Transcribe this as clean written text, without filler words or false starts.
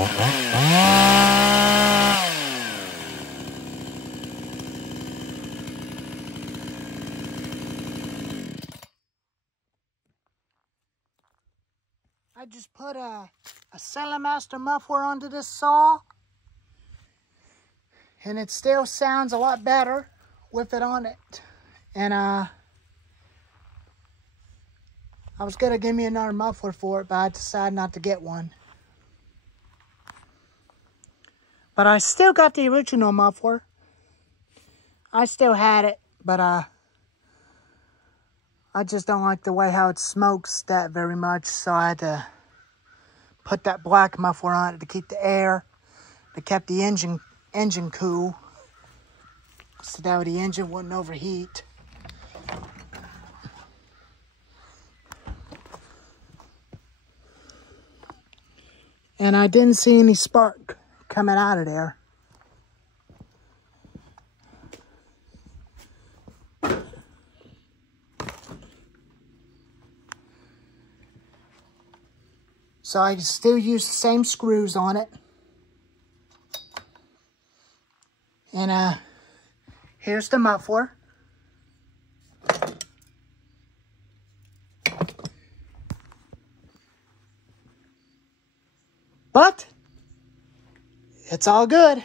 I just put a Celemaster muffler onto this saw, and it still sounds a lot better with it on it. And I was gonna give me another muffler for it, but I decided not to get one. But I still got the original muffler. I still had it, but I just don't like the way how it smokes that very much, so I had to put that black muffler on it to keep the air, to keep the engine cool, so that way the engine wouldn't overheat. And I didn't see any spark coming out of there. So I still use the same screws on it. And here's the muffler. But it's all good.